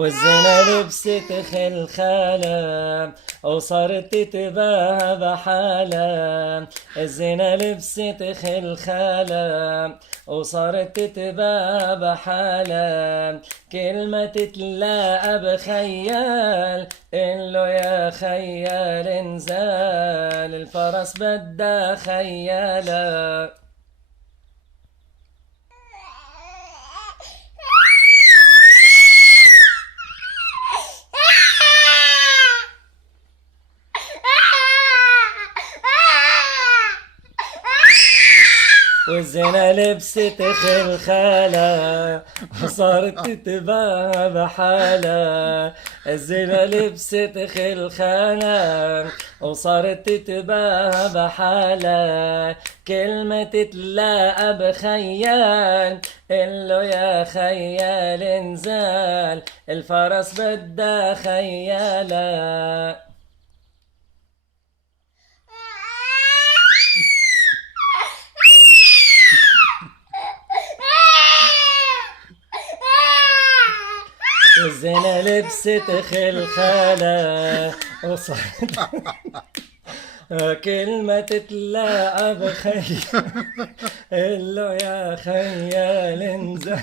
والزنا لبست خلخالة وصارت تتباهى بحالة. الزنا لبست خلخالة وصارت تتباهى بحالة. كلمة تتلاقى بخيال قله يا خيال انزال الفرس بدها خيالة. والزنا لبست خلخالة وصارت تتباهى بحالة. الزنا لبست خلخالة وصارت تتباهى بحالة. كلمة تتلاقى بخيال قله يا خيال انزال الفرس بدها خيالة. الزنا لبست خلخالة وصارت كلمة تتلاقى بخيال قله يا خيال انزل